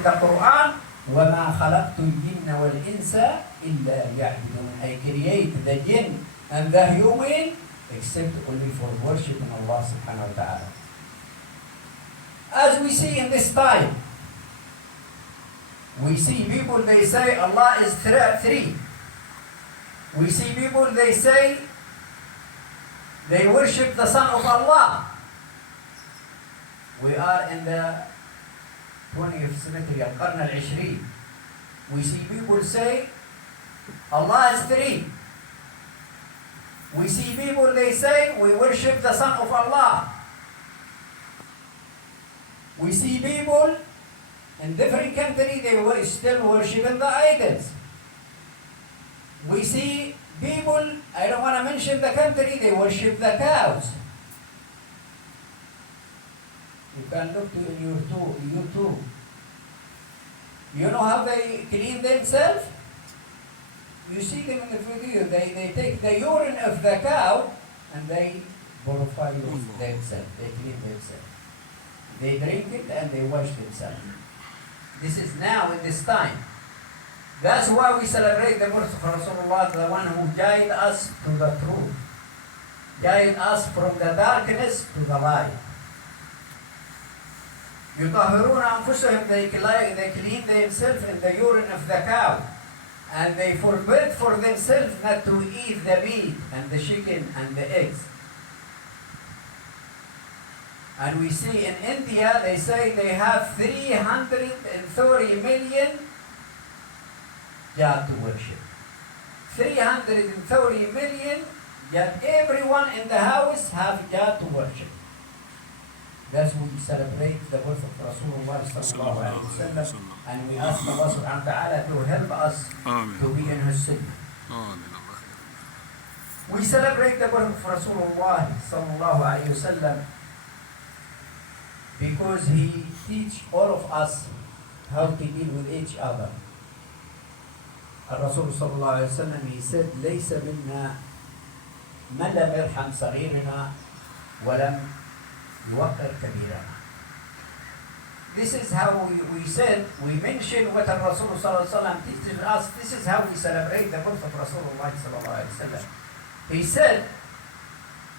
in the Quran, وَمَا خَلَقْتُ الْجِنَّ وَالْإِنسَ إِلَّا يَعْبُدُونَ. I create the jinn and the human except only for worshiping Allah subhanahu wa ta'ala. As we see in this time, we see people, they say Allah is three. We see people, they say they worship the Son of Allah. We are in the 20th century, القرن العشرين. We see people say Allah is three. We see people, they say we worship the Son of Allah. We see people in different countries, they were still worshiping the idols. We see people, I don't want to mention the country, they worship the cows. You can look to YouTube. You know how they clean themselves? You see them in the video. They take the urine of the cow and they purify themselves. They clean themselves. They drink it and they wash themselves. This is now in this time. That's why we celebrate the birth of Rasulullah, the one who guided us to the truth. Guided us from the darkness to the light. يطهرون أنفسهم, they clean themselves in the urine of the cow, and they forbid for themselves not to eat the meat and the chicken and the eggs. And we see in India, they say they have 330 million God to worship. 330 million, yet everyone in the house have God to worship. That's when we celebrate the birth of Rasulullah sallallahu alayhi wa sallam, and we ask Allah subhanahu wa ta'ala to help us to be in His sunnah. We celebrate the birth of Rasulullah sallallahu alayhi wa sallam because he teach all of us how to deal with each other. الرسول صلى الله عليه وسلم, he said, ليس منا من لم يرحم صغيرنا ولم يوقر كبيرنا. This is how we said, we mentioned what Rasul صلى الله عليه وسلم teaches us. This is how we celebrate the birth of Rasulullah صلى الله عليه وسلم. He said,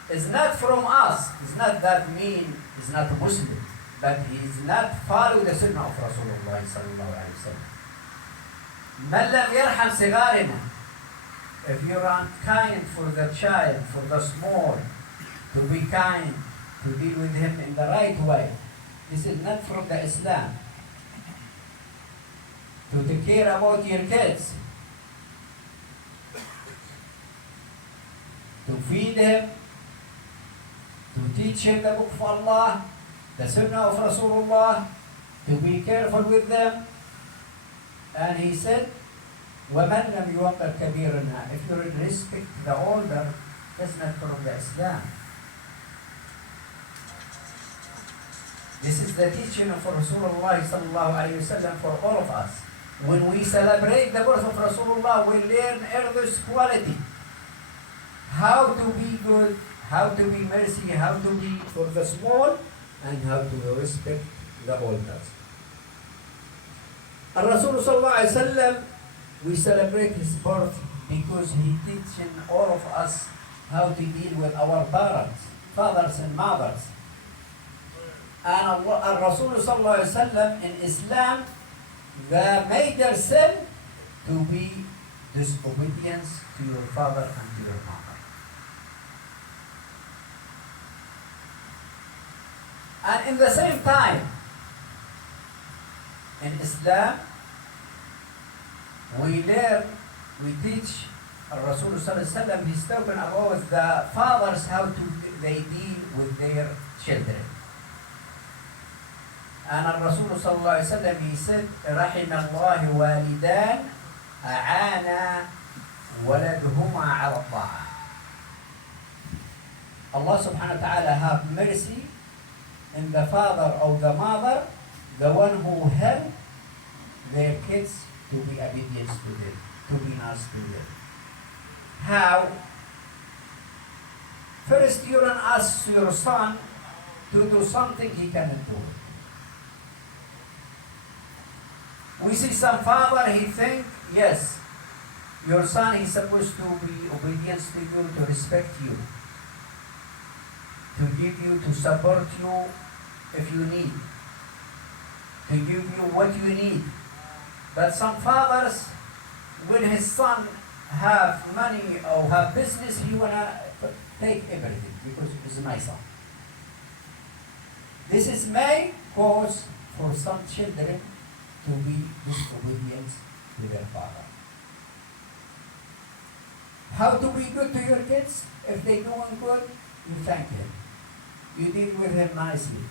it's not from us, it's not that mean, it's not Muslim, but he is not follow the sunnah of Rasulullah صلى الله عليه وسلم. من لم يرحم صغارنا. If you're unkind for the child, for the small, to be kind, to deal with him in the right way, this is not from the Islam. To take care about your kids, to feed him, to teach him the book of Allah, the sunnah of Rasulullah, to be careful with them. And he said, وَمَنْ لَمْ يُوَقَّرْ كَبِيرًا. If you respect the older, that's not from the Islam. This is the teaching of Rasulullah sallallahu alayhi wa sallam for all of us. When we celebrate the birth of Rasulullah, we learn this quality. How to be good, how to be mercy, how to be for the small, and how to respect the elders. And Rasul sallallahu alayhi wa sallam, we celebrate his birth because he teaching all of us how to deal with our parents, fathers and mothers. And Rasul sallallahu alayhi wa sallam, in Islam, the major sin to be disobedience to your father and to your mother. And in the same time, in Islam, we learn, we teach Rasul sallallahu alayhi wa sallam, he's talking about the fathers, how they deal with their children. And Rasul sallallahu alayhi wa sallam, he said, رحم الله والدان أعانا ولدهما على الطاعة. Allah subhanahu wa ta'ala have mercy in the father or the mother, the one who help their kids to be obedient to them, to be nice to them. How? First you don't ask your son to do something he cannot do. We see some father, he think, yes, your son is supposed to be obedient to you, to respect you, to give you, to support you if you need, to give you what you need. But some fathers, when his son have money or have business, he wanna take everything because it's my son. This is may cause for some children to be disobedient to their father. How to be good to your kids? If they doing good, you thank him. You deal with him nicely.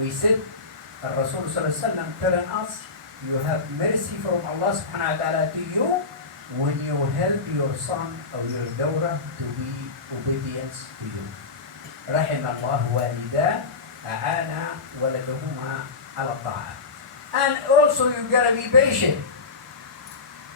We said, Rasul telling us, you have mercy from Allah subhanahu wa ta'ala to you when you help your son or your daughter to be obedient to you. رحم الله والداه أعانا ولدهما على الطاعة. And also you gotta be patient.